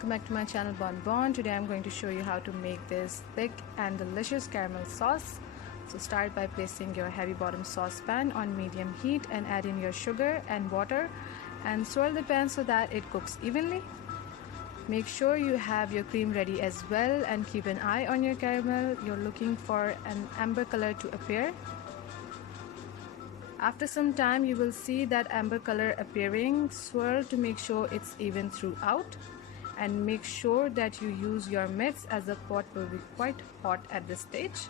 welcome back to my channel Bon. Today I'm going to show you how to make this thick and delicious caramel sauce. So start by placing your heavy bottom saucepan on medium heat and add in your sugar and water and swirl the pan so that it cooks evenly. Make sure you have your cream ready as well and keep an eye on your caramel. You're looking for an amber color to appear. After some time you will see that amber color appearing. Swirl to make sure it's even throughout and make sure that you use your mitts as the pot will be quite hot at this stage.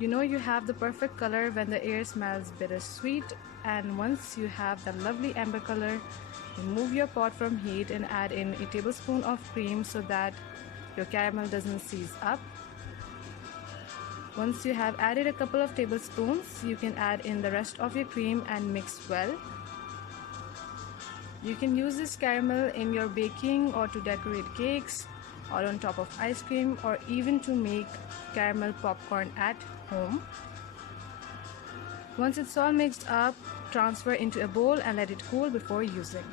You know you have the perfect color when the air smells bittersweet, and once you have the lovely amber color, remove your pot from heat and add in a tablespoon of cream so that your caramel doesn't seize up. Once you have added a couple of tablespoons, you can add in the rest of your cream and mix well. You can use this caramel in your baking or to decorate cakes or on top of ice cream or even to make caramel popcorn at home. Once it's all mixed up, transfer into a bowl and let it cool before using.